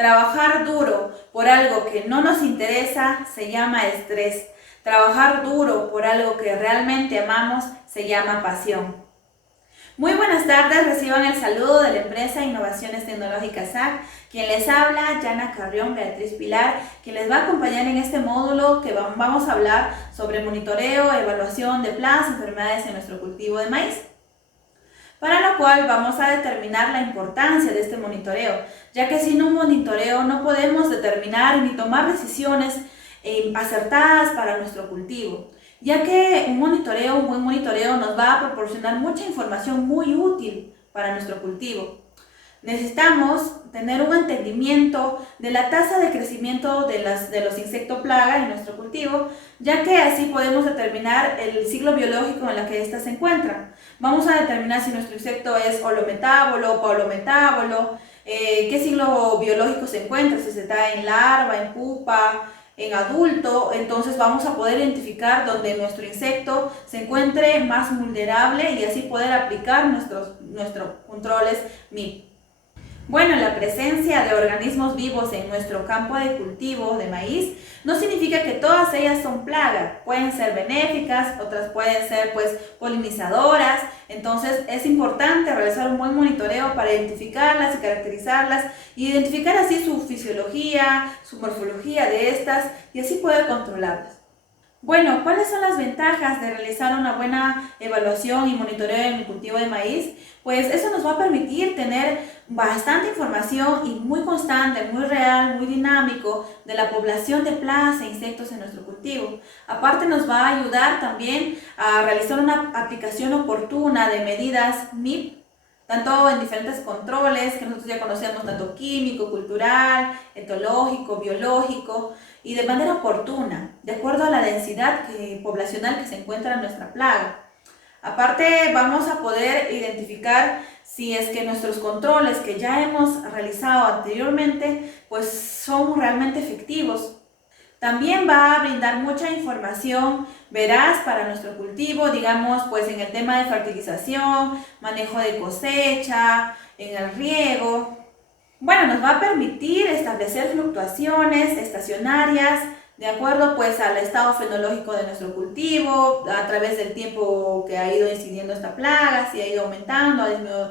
Trabajar duro por algo que no nos interesa se llama estrés. Trabajar duro por algo que realmente amamos se llama pasión. Muy buenas tardes, reciban el saludo de la empresa Innovaciones Tecnológicas SAC. Quien les habla, Yana Carrión, Beatriz Pilar, quien les va a acompañar en este módulo que vamos a hablar sobre monitoreo, evaluación de plagas y enfermedades en nuestro cultivo de maíz. Para lo cual vamos a determinar la importancia de este monitoreo, ya que sin un monitoreo no podemos determinar ni tomar decisiones acertadas para nuestro cultivo, ya que un buen monitoreo nos va a proporcionar mucha información muy útil para nuestro cultivo. Necesitamos tener un entendimiento de la tasa de crecimiento de los insectos plaga en nuestro cultivo, ya que así podemos determinar el ciclo biológico en el que ésta se encuentra. Vamos a determinar si nuestro insecto es holometábolo o paulometábolo, qué ciclo biológico se encuentra, si se está en larva, en pupa, en adulto. Entonces vamos a poder identificar donde nuestro insecto se encuentre más vulnerable y así poder aplicar nuestros controles MIP. Bueno, la presencia de organismos vivos en nuestro campo de cultivo de maíz no significa que todas ellas son plagas. Pueden ser benéficas, otras pueden ser polinizadoras. Entonces es importante realizar un buen monitoreo para identificarlas y caracterizarlas y identificar así su fisiología, su morfología de estas y así poder controlarlas. Bueno, ¿cuáles son las ventajas de realizar una buena evaluación y monitoreo en el cultivo de maíz? Pues eso nos va a permitir tener bastante información y muy constante, muy real, muy dinámico de la población de plagas e insectos en nuestro cultivo. Aparte nos va a ayudar también a realizar una aplicación oportuna de medidas MIP, tanto en diferentes controles que nosotros ya conocemos, tanto químico, cultural, etológico, biológico, y de manera oportuna, de acuerdo a la densidad poblacional que se encuentra en nuestra plaga. Aparte, vamos a poder identificar si es que nuestros controles que ya hemos realizado anteriormente, pues son realmente efectivos. También va a brindar mucha información veraz para nuestro cultivo, digamos, pues en el tema de fertilización, manejo de cosecha, en el riego. Bueno, nos va a permitir establecer fluctuaciones estacionarias de acuerdo pues al estado fenológico de nuestro cultivo, a través del tiempo que ha ido incidiendo esta plaga, si ha ido aumentando,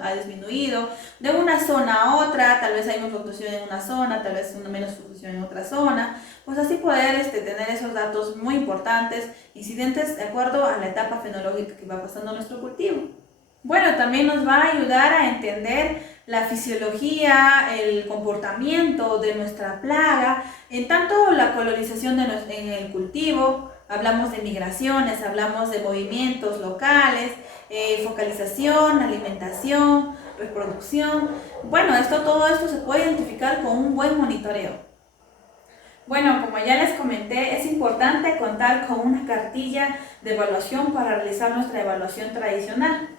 ha disminuido, de una zona a otra, tal vez hay una fluctuación en una zona, tal vez una menos fluctuación en otra zona, pues así poder tener esos datos muy importantes, incidentes de acuerdo a la etapa fenológica que va pasando nuestro cultivo. Bueno, también nos va a ayudar a entender la fisiología, el comportamiento de nuestra plaga, en tanto la colonización en el cultivo, hablamos de migraciones, hablamos de movimientos locales, focalización, alimentación, reproducción. Bueno, todo esto se puede identificar con un buen monitoreo. Bueno, como ya les comenté, es importante contar con una cartilla de evaluación para realizar nuestra evaluación tradicional.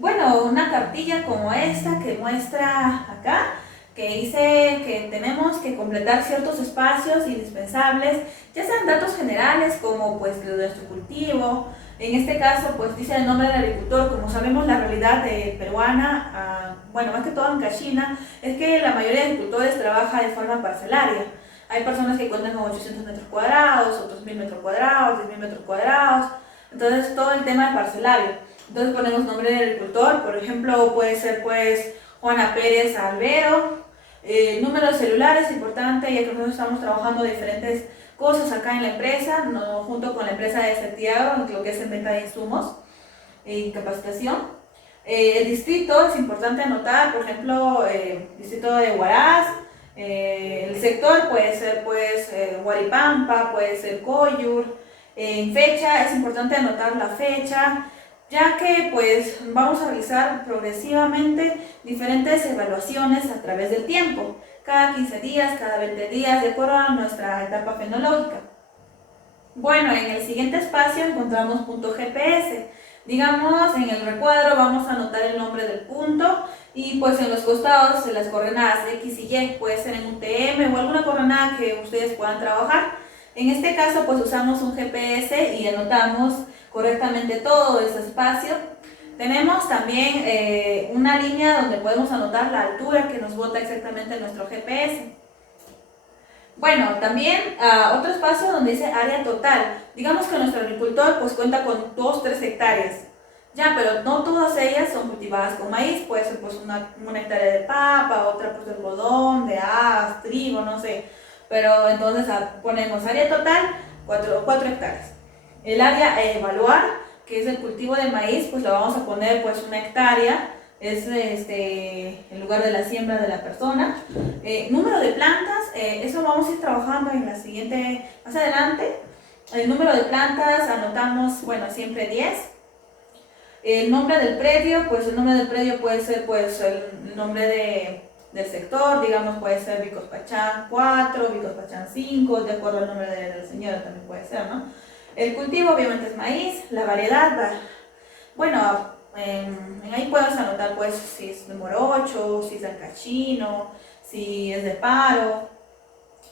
Bueno, una cartilla como esta que muestra acá, que dice que tenemos que completar ciertos espacios indispensables, ya sean datos generales como pues de nuestro cultivo. En este caso pues dice el nombre del agricultor. Como sabemos, la realidad peruana, bueno, más que todo en Cachina, es que la mayoría de agricultores trabaja de forma parcelaria. Hay personas que cuentan con 800 metros cuadrados, otros 1000 metros cuadrados, 10.000 metros cuadrados. Entonces todo el tema es parcelario. Entonces ponemos nombre del agricultor, por ejemplo, puede ser pues Juana Pérez Albero. Número de celular es importante, ya que nosotros estamos trabajando diferentes cosas acá en la empresa, junto con la empresa de Santiago, lo que es en venta de insumos y capacitación. El distrito es importante anotar, por ejemplo, distrito de Huaraz. El sector puede ser pues Huaripampa, puede ser Coyur. En fecha es importante anotar la fecha, ya que pues vamos a realizar progresivamente diferentes evaluaciones a través del tiempo, cada 15 días, cada 20 días, de acuerdo a nuestra etapa fenológica. Bueno, en el siguiente espacio encontramos punto GPS. Digamos, en el recuadro vamos a anotar el nombre del punto y pues en los costados las coordenadas X y Y, puede ser en un TM o alguna coordenada que ustedes puedan trabajar. En este caso pues usamos un GPS y anotamos correctamente todo ese espacio. Tenemos también una línea donde podemos anotar la altura que nos bota exactamente nuestro GPS. Bueno, también otro espacio donde dice área total. Digamos que nuestro agricultor pues cuenta con 2-3 hectáreas. Ya, pero no todas ellas son cultivadas con maíz. Puede ser pues una hectárea de papa, otra pues de algodón, de habas, trigo, no sé. Pero entonces ponemos área total, 4 hectáreas. El área a evaluar, que es el cultivo de maíz, pues lo vamos a poner pues 1 hectárea. Es en lugar de la siembra de la persona. Número de plantas, eso vamos a ir trabajando en la siguiente, más adelante. El número de plantas anotamos, bueno, siempre 10. El nombre del predio, pues el nombre del predio puede ser pues el nombre del sector, digamos puede ser Vicospachán 4, Vicospachán 5, de acuerdo al nombre de la señora también puede ser, ¿no? El cultivo obviamente es maíz, la variedad, bueno, ahí puedes anotar pues si es de morocho, si es de alcachino, si es de paro.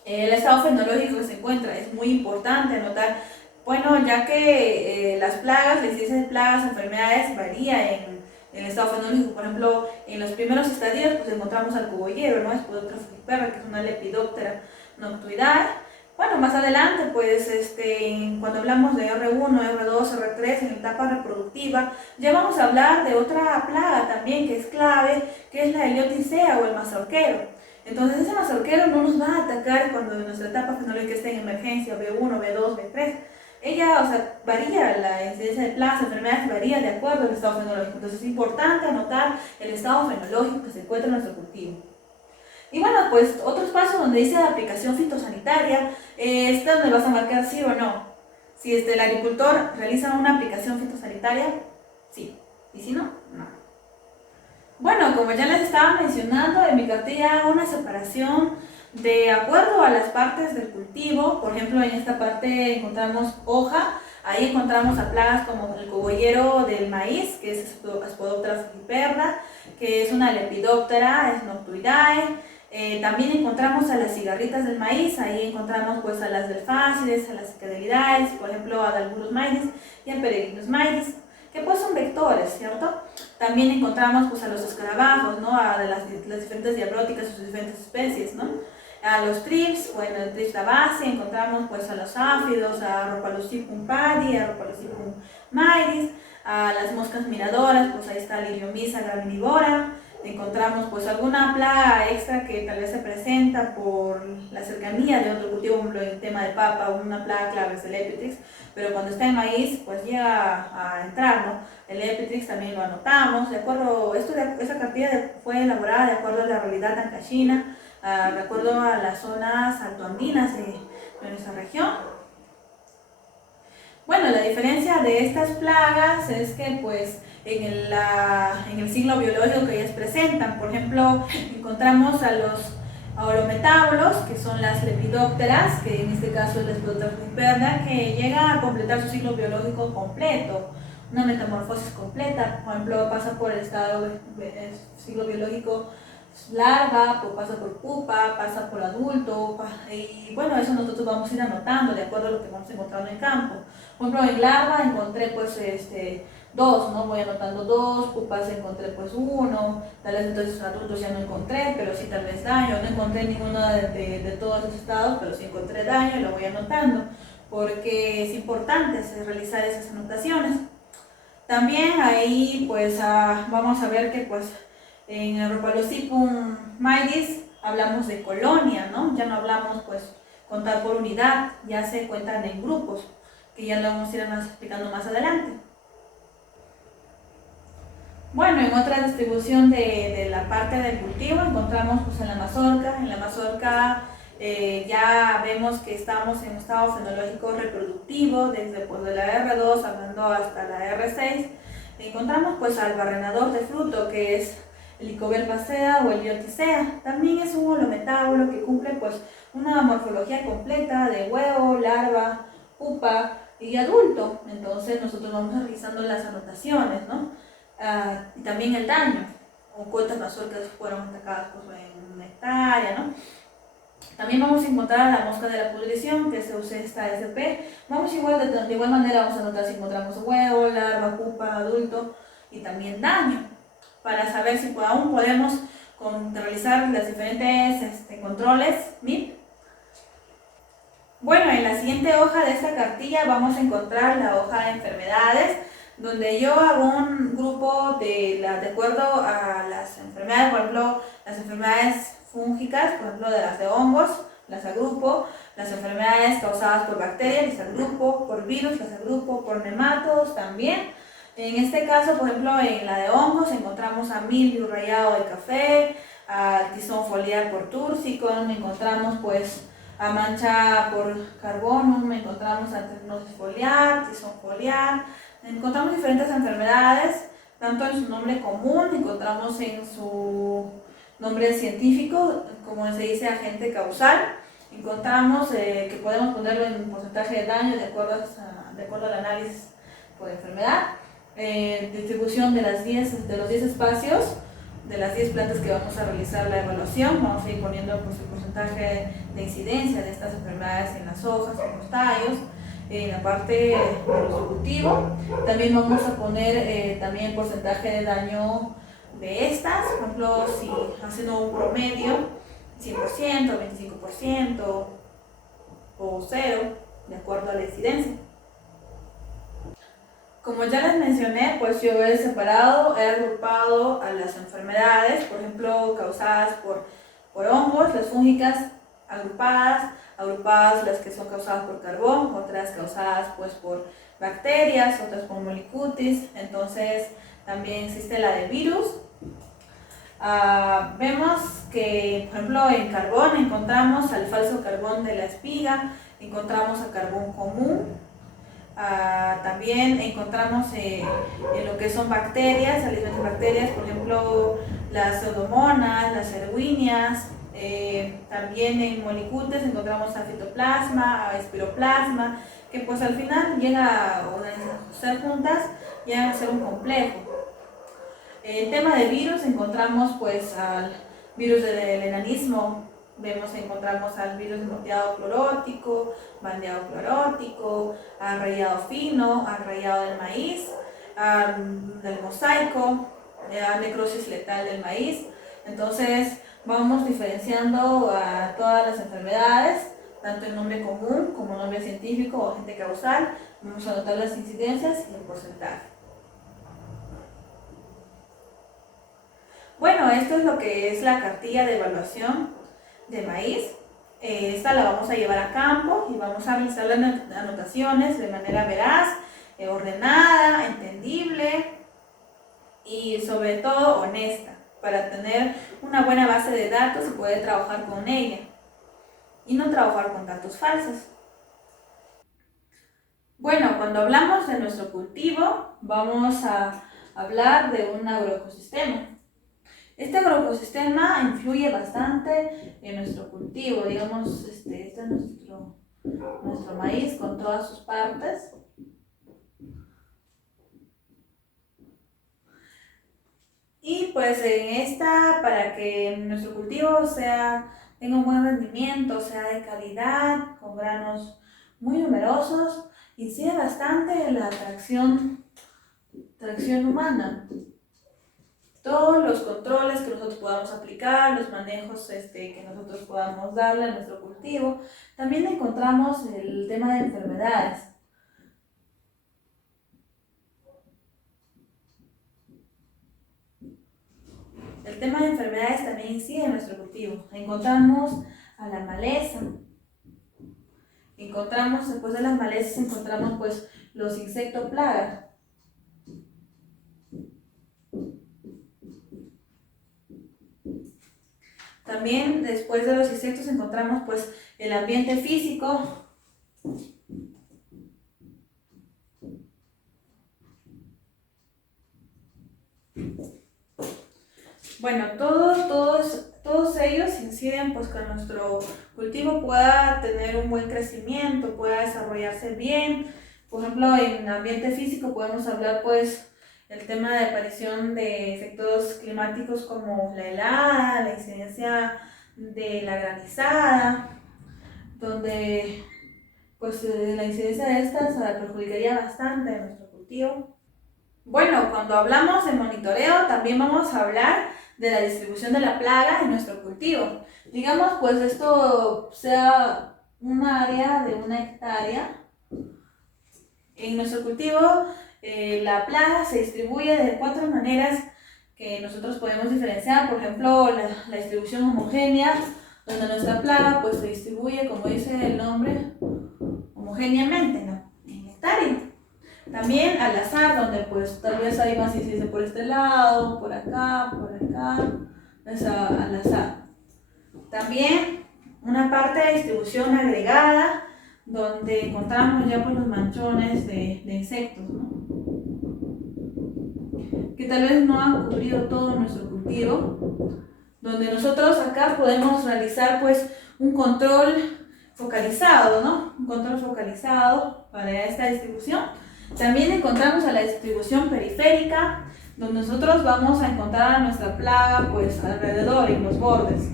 El estado fenológico que se encuentra, es muy importante anotar, bueno, ya que las plagas, la incidencia de plagas, enfermedades varía en el estado fenológico. Por ejemplo, en los primeros estadios pues encontramos al cogollero, ¿no? Spodoptera frugiperra, que es una Lepidoptera noctuidae. Bueno, más adelante, pues cuando hablamos de R1, R2, R3, en la etapa reproductiva, ya vamos a hablar de otra plaga también que es clave, que es la helioticea o el mazorquero. Entonces ese mazorquero no nos va a atacar cuando nuestra etapa fenológica esté en emergencia, B1, B2, B3. Ella, o sea, varía, la incidencia de plagas, enfermedades varía de acuerdo al estado fenológico. Entonces es importante anotar el estado fenológico que se encuentra en nuestro cultivo. Y bueno, pues otro espacio donde dice aplicación fitosanitaria, este donde vas a marcar sí o no. Si el agricultor realiza una aplicación fitosanitaria, sí. Y si no, no. Bueno, como ya les estaba mencionando, en mi cartilla hago una separación de acuerdo a las partes del cultivo. Por ejemplo, en esta parte encontramos hoja, ahí encontramos a plagas como el cogollero del maíz, que es Spodoptera frugiperra, que es una Lepidoptera, es noctuidae. También encontramos a las cigarritas del maíz, ahí encontramos pues a las delfácides, a las cicadelidaes, por ejemplo a Dalburus maides y a Peregrinus maides, que pues son vectores, ¿cierto? También encontramos pues a los escarabajos, ¿no? A las diferentes diabróticas, sus diferentes especies, ¿no? A los trips, bueno, el trips tabaci, encontramos pues a los áfidos, a Rhopalocipum padi, a Rhopalocipum maidis, a las moscas miradoras, pues ahí está Liriomyza graminivora. Encontramos pues alguna plaga extra que tal vez se presenta por la cercanía de otro cultivo, como el tema de papa, una plaga clave es el Epitrix, pero cuando está en maíz pues llega a entrar, ¿no? El Epitrix también lo anotamos, de acuerdo, esa cartilla fue elaborada de acuerdo a la realidad ancashina, de acuerdo a las zonas altoandinas de nuestra región. Bueno, la diferencia de estas plagas es que pues en el ciclo biológico que ellas presentan, por ejemplo, encontramos a los holometábolos, que son las lepidópteras, que en este caso es la Spodoptera frugiperra, que llega a completar su ciclo biológico completo, una metamorfosis completa. Por ejemplo, pasa por el estado de ciclo biológico larva, pues pasa por pupa, pasa por adulto, y bueno, eso nosotros vamos a ir anotando de acuerdo a lo que vamos encontrando en el campo. Por ejemplo, en larva encontré pues 2, ¿no? Voy anotando 2, pupas encontré pues 1, tal vez entonces adultos ya no encontré, pero sí tal vez daño, no encontré ninguno de todos esos estados, pero sí encontré daño y lo voy anotando, porque es importante realizar esas anotaciones. También ahí pues vamos a ver que pues en el Rhopalocipum maidis hablamos de colonia, ¿no? Ya no hablamos pues contar por unidad, ya se cuentan en grupos, que ya lo vamos a ir explicando más adelante. Bueno, en otra distribución de la parte del cultivo encontramos pues en la mazorca ya vemos que estamos en un estado fenológico reproductivo, desde pues, de la R2 hablando hasta la R6, encontramos pues al barrenador de fruto, que es el Licobelpacea o el Helioticea. También es un holometábolo que cumple pues una morfología completa de huevo, larva, pupa y adulto. Entonces nosotros vamos realizando las anotaciones, ¿no? Y también el daño, o cuántas mazorcas fueron atacadas pues, en 1 hectárea, ¿no? También vamos a encontrar a la mosca de la pudrición, que se usa esta SP. Vamos de igual manera vamos a anotar si encontramos huevo, larva, pupa, adulto y también daño, para saber si aún podemos realizar los diferentes controles MIP. Bueno, en la siguiente hoja de esta cartilla vamos a encontrar la hoja de enfermedades, donde yo hago un grupo de acuerdo a las enfermedades, por ejemplo, las enfermedades fúngicas, por ejemplo, de las de hongos, las agrupo, las enfermedades causadas por bacterias, las agrupo, por virus, las agrupo, por nematodos también. En este caso, por ejemplo, en la de hongos encontramos a mildio rayado de café, a tizón foliar por tursicon, encontramos pues a mancha por carbonum, encontramos a Trichinosis foliar, tizón foliar, encontramos diferentes enfermedades, tanto en su nombre común, encontramos en su nombre científico, como se dice agente causal, encontramos que podemos ponerlo en porcentaje de daño de acuerdo al análisis por enfermedad, distribución de los 10 espacios, de las 10 plantas que vamos a realizar la evaluación, vamos a ir poniendo pues, el porcentaje de incidencia de estas enfermedades en las hojas, en los tallos, en la parte de los cultivos. También vamos a poner también porcentaje de daño de estas, por ejemplo, si haciendo un promedio, 100%, 25% o 0, de acuerdo a la incidencia. Como ya les mencioné, pues yo he separado, he agrupado a las enfermedades, por ejemplo, causadas por hongos, las fúngicas agrupadas las que son causadas por carbón, otras causadas pues por bacterias, otras por molicutis, entonces también existe la de virus. Vemos que, por ejemplo, en carbón encontramos al falso carbón de la espiga, encontramos a carbón común. También encontramos en lo que son bacterias, alimentos bacterias, por ejemplo, las pseudomonas, las erwinias, también en molicutes encontramos a fitoplasma, a espiroplasma, que pues al final llega a ser juntas, llegan a ser un complejo. En tema de virus encontramos pues al virus del enanismo, encontramos al virus de moteado clorótico, bandeado clorótico, al rayado fino, al rayado del maíz, del mosaico, a necrosis letal del maíz. Entonces vamos diferenciando a todas las enfermedades, tanto en nombre común como nombre científico o agente causal. Vamos a anotar las incidencias y el porcentaje. Bueno, esto es lo que es la cartilla de evaluación de maíz. Esta la vamos a llevar a campo y vamos a realizar las anotaciones de manera veraz, ordenada, entendible y sobre todo honesta, para tener una buena base de datos y poder trabajar con ella y no trabajar con datos falsos. Bueno, cuando hablamos de nuestro cultivo, vamos a hablar de un agroecosistema. Este agroecosistema influye bastante en nuestro cultivo, digamos, este es nuestro maíz con todas sus partes. Y pues para que nuestro cultivo tenga un buen rendimiento, sea de calidad, con granos muy numerosos, incide bastante en la tracción humana. Todos los controles que nosotros podamos aplicar, los manejos que nosotros podamos darle a nuestro cultivo. También encontramos el tema de enfermedades. El tema de enfermedades también incide en nuestro cultivo. Encontramos a la maleza. Después de las malezas, encontramos pues los insectoplagas. También después de los insectos encontramos pues el ambiente físico. Bueno, todos ellos inciden pues que nuestro cultivo pueda tener un buen crecimiento, pueda desarrollarse bien. Por ejemplo, en ambiente físico podemos hablar pues el tema de aparición de efectos climáticos como la helada, la incidencia de la granizada, donde pues la incidencia de estas perjudicaría bastante a nuestro cultivo. Bueno, cuando hablamos de monitoreo también vamos a hablar de la distribución de la plaga en nuestro cultivo. Digamos, pues esto sea un área de 1 hectárea. En nuestro cultivo, la plaga se distribuye de 4 maneras que nosotros podemos diferenciar. Por ejemplo, la distribución homogénea, donde nuestra plaga pues se distribuye, como dice el nombre, homogéneamente, ¿no?, en hectárea. También al azar, donde pues tal vez hay más incidencia por este lado, por acá, es al azar. También una parte de distribución agregada, donde encontramos ya pues los manchones de insectos, ¿no?, que tal vez no han cubrido todo nuestro cultivo, donde nosotros acá podemos realizar pues un control focalizado, ¿no? Un control focalizado para esta distribución. También encontramos a la distribución periférica, donde nosotros vamos a encontrar a nuestra plaga pues alrededor, en los bordes,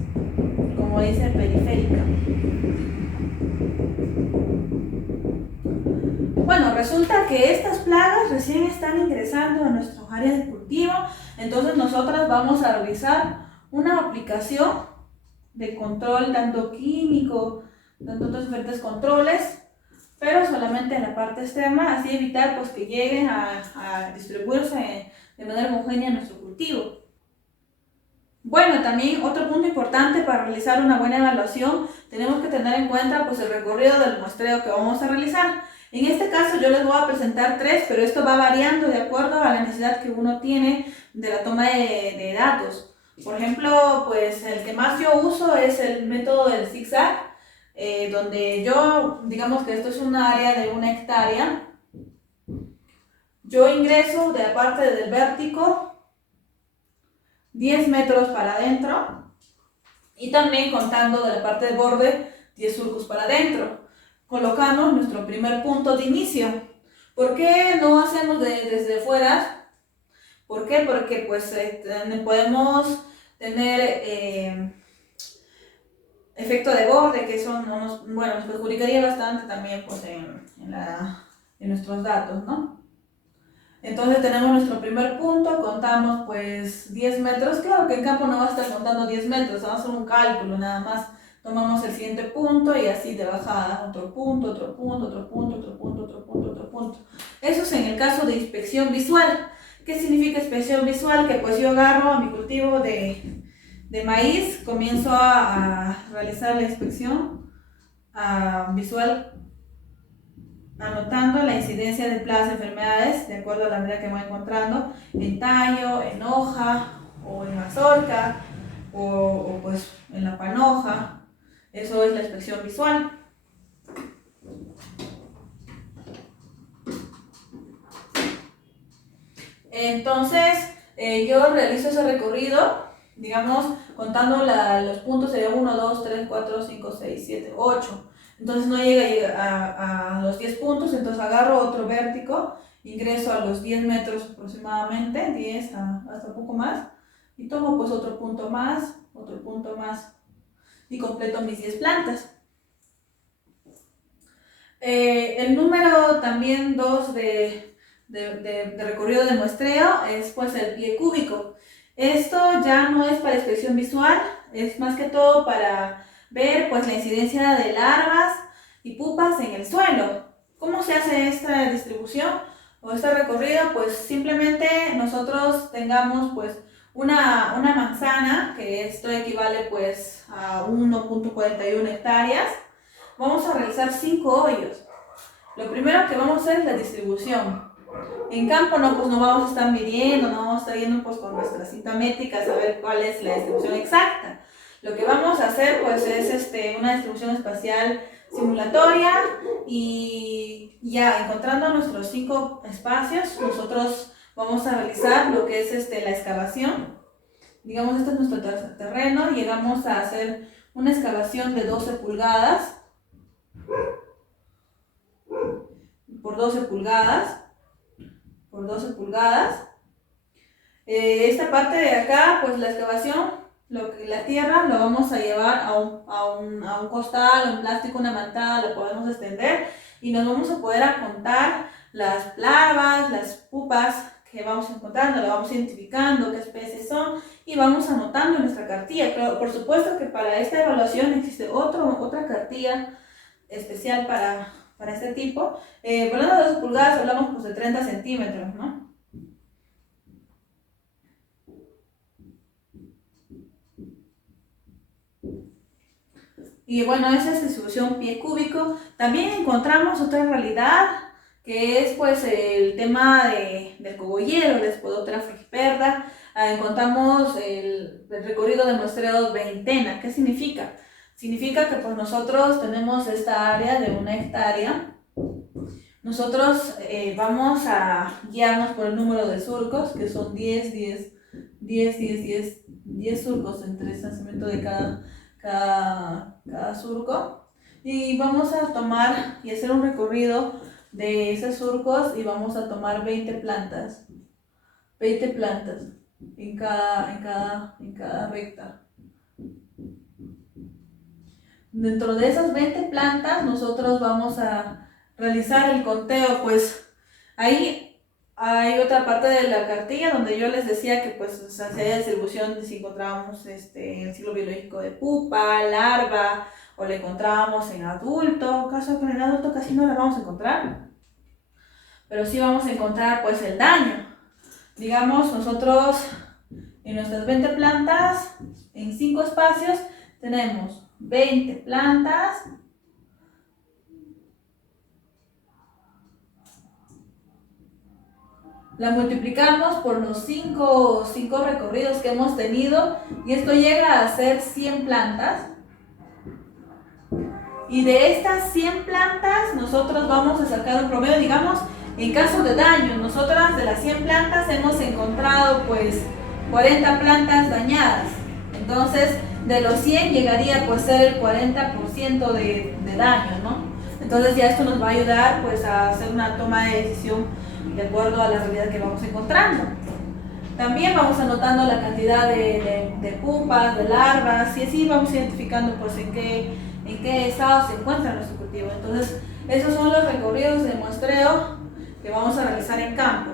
como dice periférica. Bueno, resulta que estas plagas recién están ingresando a nuestras áreas de cultivo, entonces nosotras vamos a realizar una aplicación de control tanto químico, tanto otros diferentes controles, pero solamente en la parte externa, así evitar pues que lleguen a distribuirse de manera homogénea en nuestro cultivo. Bueno, también otro punto importante para realizar una buena evaluación, tenemos que tener en cuenta pues el recorrido del muestreo que vamos a realizar. En este caso yo les voy a presentar 3, pero esto va variando de acuerdo a la necesidad que uno tiene de la toma de datos. Por ejemplo, pues el que más yo uso es el método del zigzag, donde yo, digamos que esto es un área de 1 hectárea, yo ingreso de la parte del vértico 10 metros para adentro y también contando de la parte del borde 10 surcos para adentro. Colocamos nuestro primer punto de inicio. ¿Por qué no hacemos desde fuera? ¿Por qué? Porque pues podemos tener efecto de borde, que eso nos perjudicaría bastante también pues en nuestros datos, ¿no? Entonces tenemos nuestro primer punto, contamos pues 10 metros, claro que en campo no va a estar contando 10 metros, vamos a hacer un cálculo nada más, tomamos el siguiente punto y así de bajada, otro punto, otro punto, otro punto, otro punto, otro punto, otro punto. Eso es en el caso de inspección visual. ¿Qué significa inspección visual? Que pues yo agarro a mi cultivo de maíz, comienzo a realizar la inspección visual, anotando la incidencia de plagas y enfermedades de acuerdo a la medida que voy encontrando en tallo, en hoja o en mazorca o pues en la panoja. Eso es la inspección visual. Entonces yo realizo ese recorrido, digamos, contando los puntos, sería 1, 2, 3, 4, 5, 6, 7, 8. Entonces no llega a los 10 puntos, entonces agarro otro vértico, ingreso a los 10 metros aproximadamente, 10 hasta un poco más, y tomo pues otro punto más, y completo mis 10 plantas. El número también 2 de recorrido de muestreo es pues el pie cúbico. Esto ya no es para inspección visual, es más que todo para ver pues la incidencia de larvas y pupas en el suelo. ¿Cómo se hace esta distribución o este recorrido? Pues simplemente nosotros tengamos pues una manzana, que esto equivale pues a 1.41 hectáreas. Vamos a realizar 5 hoyos. Lo primero que vamos a hacer es la distribución. En campo no vamos a estar midiendo, no vamos a estar yendo pues con nuestra cinta métrica a saber cuál es la distribución exacta. Lo que vamos a hacer pues es una distribución espacial simulatoria y ya encontrando nuestros 5 espacios, nosotros vamos a realizar lo que es la excavación. Digamos, este es nuestro terreno, llegamos a hacer una excavación de 12 pulgadas por 12 pulgadas. Esta parte de acá, pues la excavación, la tierra, lo vamos a llevar a un costal, un plástico, una mantada, lo podemos extender y nos vamos a poder contar las larvas, las pupas que vamos encontrando, lo vamos identificando, qué especies son y vamos anotando en nuestra cartilla. Pero por supuesto que para esta evaluación existe otra cartilla especial para este tipo. Hablando de 2 pulgadas, hablamos pues de 30 centímetros, ¿no? Y bueno, esa es distribución pie cúbico. También encontramos otra realidad, que es pues el tema del cogollero, la Spodoptera frugiperda. Encontramos el recorrido de muestreo veintena. ¿Qué significa? Significa que pues nosotros tenemos esta área de 1 hectárea. Nosotros vamos a guiarnos por el número de surcos, que son 10, 10, 10, 10, 10, 10 surcos entre el distanciamiento de cada surco, y vamos a tomar y hacer un recorrido de esos surcos y vamos a tomar 20 plantas en cada recta. Dentro de esas 20 plantas nosotros vamos a realizar el conteo. Pues ahí hay otra parte de la cartilla donde yo les decía que pues se hacía distribución de si encontrábamos en el ciclo biológico de pupa, larva, o le encontrábamos en adulto. Caso que en el adulto casi no la vamos a encontrar, pero sí vamos a encontrar pues el daño. Digamos, nosotros en nuestras 20 plantas, en 5 espacios, tenemos 20 plantas. La multiplicamos por los 5 recorridos que hemos tenido y esto llega a ser 100 plantas. Y de estas 100 plantas nosotros vamos a sacar un promedio, digamos, en caso de daño. Nosotras de las 100 plantas hemos encontrado pues 40 plantas dañadas. Entonces de los 100 llegaría pues ser el 40% de daño, ¿no? Entonces ya esto nos va a ayudar pues a hacer una toma de decisión de acuerdo a la realidad que vamos encontrando. También vamos anotando la cantidad de pupas, de larvas, y así vamos identificando pues en qué estado se encuentra nuestro cultivo. Entonces esos son los recorridos de muestreo que vamos a realizar en campo.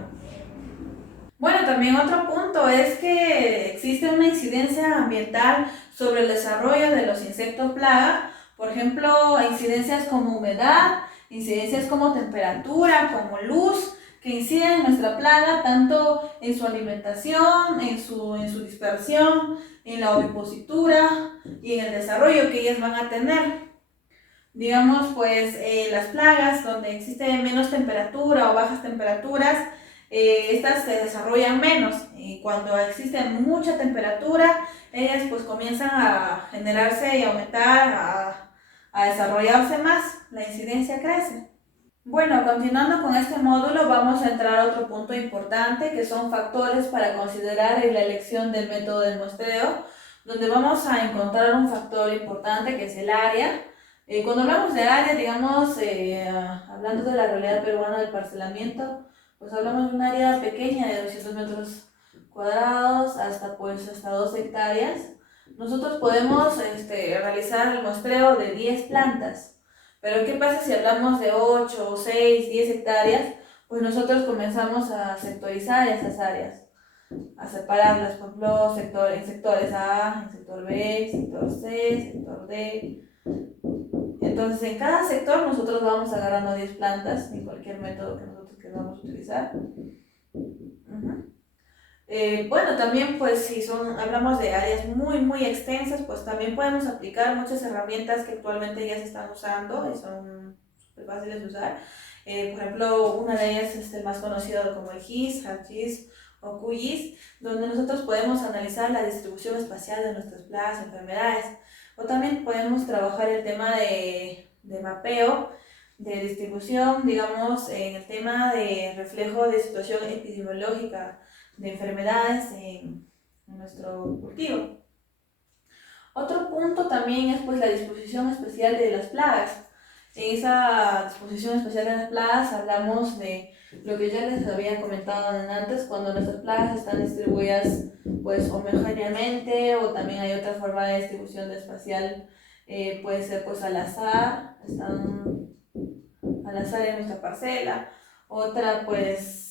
Bueno, también otro punto es que existe una incidencia ambiental sobre el desarrollo de los insectos plaga. Por ejemplo, incidencias como humedad, incidencias como temperatura, como luz, que inciden en nuestra plaga tanto en su alimentación, en su dispersión, en la ovipositura y en el desarrollo que ellas van a tener. Digamos, pues las plagas donde existe menos temperatura o bajas temperaturas, estas se desarrollan menos, y cuando existe mucha temperatura, ellas pues comienzan a generarse y aumentar, a desarrollarse más, la incidencia crece. Bueno, continuando con este módulo, vamos a entrar a otro punto importante, que son factores para considerar en la elección del método de muestreo, donde vamos a encontrar un factor importante que es el área. Cuando hablamos de área, digamos, hablando de la realidad peruana del parcelamiento, pues hablamos de un área pequeña de 200 metros cuadrados hasta 2 hectáreas. Nosotros podemos realizar el muestreo de 10 plantas. Pero ¿qué pasa si hablamos de 8, 6, 10 hectáreas? Pues nosotros comenzamos a sectorizar esas áreas, a separarlas, por ejemplo, en sectores A, en sector B, sector C, sector D. Entonces en cada sector nosotros vamos agarrando 10 plantas en cualquier método que nosotros queramos utilizar. Bueno, también pues si hablamos de áreas muy extensas, pues también podemos aplicar muchas herramientas que actualmente ya se están usando y son súper fáciles de usar. Por ejemplo, una de ellas es el más conocido como el GIS, ArcGIS o QGIS, donde nosotros podemos analizar la distribución espacial de nuestras plagas, enfermedades, o también podemos trabajar el tema de mapeo, de distribución, digamos, en el tema de reflejo de situación epidemiológica de enfermedades en nuestro cultivo. Otro punto también es pues la disposición especial de las plagas. En esa disposición especial de las plagas hablamos de lo que ya les había comentado antes, cuando nuestras plagas están distribuidas pues homogéneamente, o también hay otra forma de distribución espacial, puede ser pues al azar, están al azar en nuestra parcela. Otra pues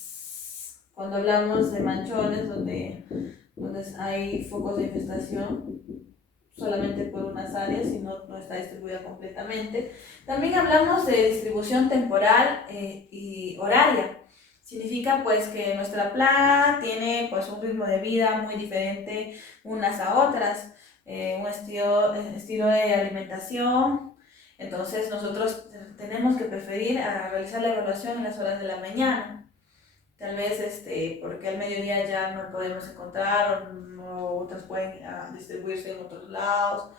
cuando hablamos de manchones donde hay focos de infestación, solamente por unas áreas, sino no está distribuida completamente. También hablamos de distribución temporal y horaria. Significa pues que nuestra plaga tiene pues un ritmo de vida muy diferente unas a otras, un estilo de alimentación. Entonces nosotros tenemos que preferir a realizar la evaluación en las horas de la mañana. Tal vez porque al mediodía ya no podemos encontrar o otras pueden distribuirse en otros lados.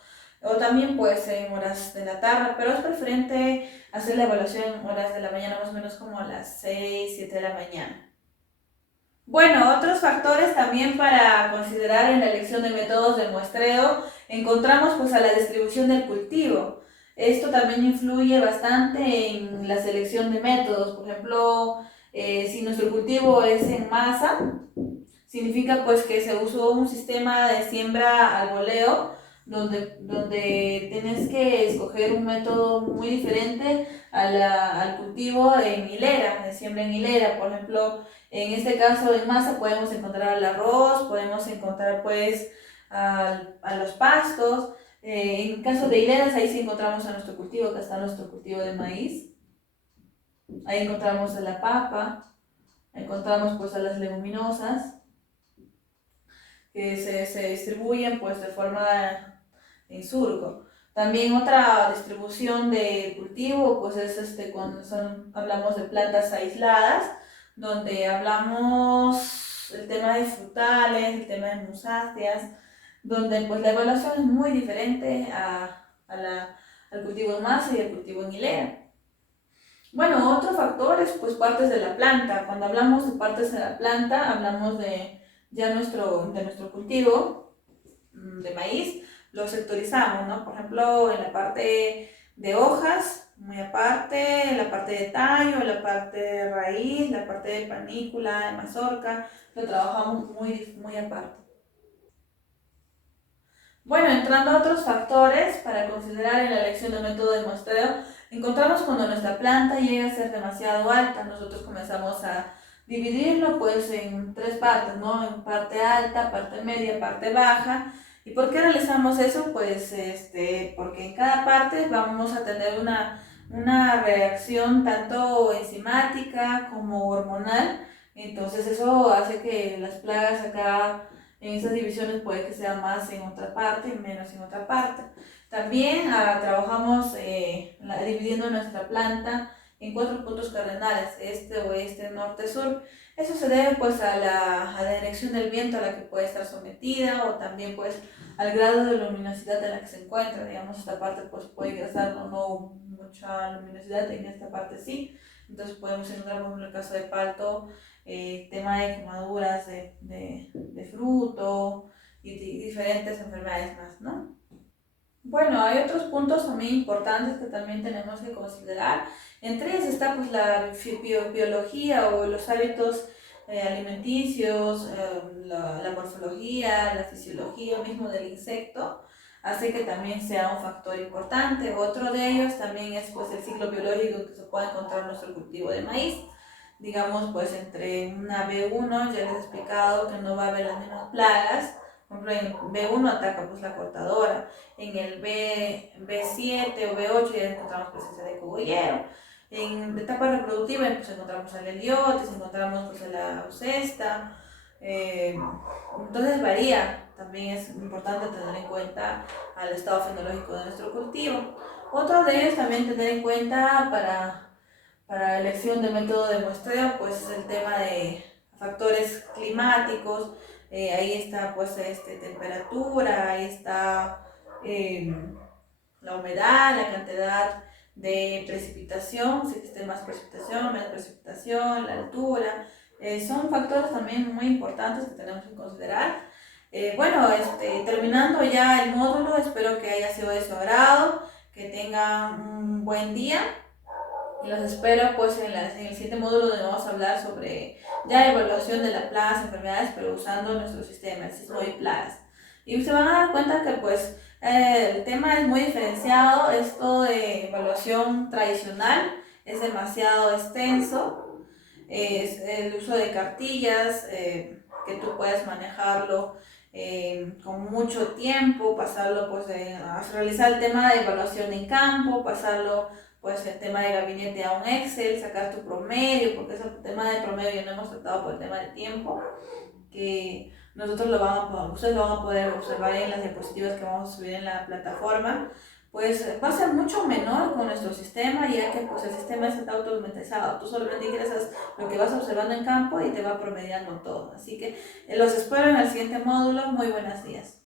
O también puede ser en horas de la tarde, pero es preferente hacer la evaluación en horas de la mañana, más o menos como a las 6, 7 de la mañana. Bueno, otros factores también para considerar en la elección de métodos de muestreo, encontramos pues a la distribución del cultivo. Esto también influye bastante en la selección de métodos. Por ejemplo, si nuestro cultivo es en masa, significa pues que se usó un sistema de siembra al voleo, donde tienes que escoger un método muy diferente al cultivo en hilera, de siembra en hilera. Por ejemplo, en este caso en masa podemos encontrar el arroz, podemos encontrar pues a los pastos. En caso de hileras, ahí sí encontramos a nuestro cultivo, acá está nuestro cultivo de maíz. Ahí encontramos a la papa, encontramos pues a las leguminosas que se distribuyen pues de forma en surco. También otra distribución de cultivo pues es cuando hablamos de plantas aisladas, donde hablamos el tema de frutales, el tema de musáceas, donde pues la evaluación es muy diferente al cultivo en masa y al cultivo en hilera. Bueno, otro factor es pues partes de la planta. Cuando hablamos de partes de la planta, hablamos de nuestro cultivo de maíz, lo sectorizamos, ¿no? Por ejemplo, en la parte de hojas, muy aparte, en la parte de tallo, en la parte de raíz, la parte de panícula, de mazorca, lo trabajamos muy aparte. Bueno, entrando a otros factores para considerar en la elección de método de muestreo, encontramos cuando nuestra planta llega a ser demasiado alta, nosotros comenzamos a dividirlo pues en tres partes, ¿no? En parte alta, parte media, parte baja. ¿Y por qué realizamos eso? Pues porque en cada parte vamos a tener una reacción tanto enzimática como hormonal. Entonces eso hace que las plagas acá en esas divisiones puede que sea más en otra parte y menos en otra parte. También trabajamos dividiendo nuestra planta en 4 puntos cardinales, este, oeste, norte, sur. Eso se debe pues a la dirección del viento a la que puede estar sometida o también pues al grado de luminosidad en la que se encuentra. Digamos, esta parte pues puede ingresar no mucha luminosidad, en esta parte sí. Entonces podemos encontrar, por ejemplo, en el caso de palto, tema de quemaduras de fruto y diferentes enfermedades más, ¿no? Bueno, hay otros puntos también importantes que también tenemos que considerar. Entre ellos está pues la biología o los hábitos alimenticios, la morfología, la fisiología mismo del insecto, hace que también sea un factor importante. Otro de ellos también es pues el ciclo biológico que se puede encontrar en nuestro cultivo de maíz. Digamos pues entre una B1 ya les he explicado que no va a haber las mismas plagas. Por ejemplo, en B1 ataca pues la cortadora, en el B7 o B8 ya encontramos presencia de cogollero. En etapa reproductiva pues encontramos a la heliotis, encontramos pues a la aucesta. Entonces varía, también es importante tener en cuenta al estado fenológico de nuestro cultivo. Otro de ellos también tener en cuenta para elección de método de muestreo pues es el tema de factores climáticos. Ahí está pues temperatura, ahí está la humedad, la cantidad de precipitación, si existe más precipitación, menos precipitación, la altura. Son factores también muy importantes que tenemos que considerar. Bueno, terminando ya el módulo, espero que haya sido de su agrado, que tengan un buen día. Y los espero pues en el siguiente módulo, donde vamos a hablar sobre ya evaluación de las plagas, enfermedades, pero usando nuestro sistema, el sismo y plagas. Y se van a dar cuenta que pues el tema es muy diferenciado. Esto de evaluación tradicional es demasiado extenso. Es el uso de cartillas, que tú puedes manejarlo con mucho tiempo, pasarlo pues a realizar el tema de evaluación en campo, pasarlo pues el tema de gabinete a un Excel, sacar tu promedio, porque ese tema de promedio ya no hemos tratado por el tema de tiempo, que nosotros ustedes lo van a poder observar en las diapositivas que vamos a subir en la plataforma. Pues va a ser mucho menor con nuestro sistema, ya que pues el sistema está automatizado. Tú solamente ingresas lo que vas observando en campo y te va promediando todo. Así que los espero en el siguiente módulo. Muy buenos días.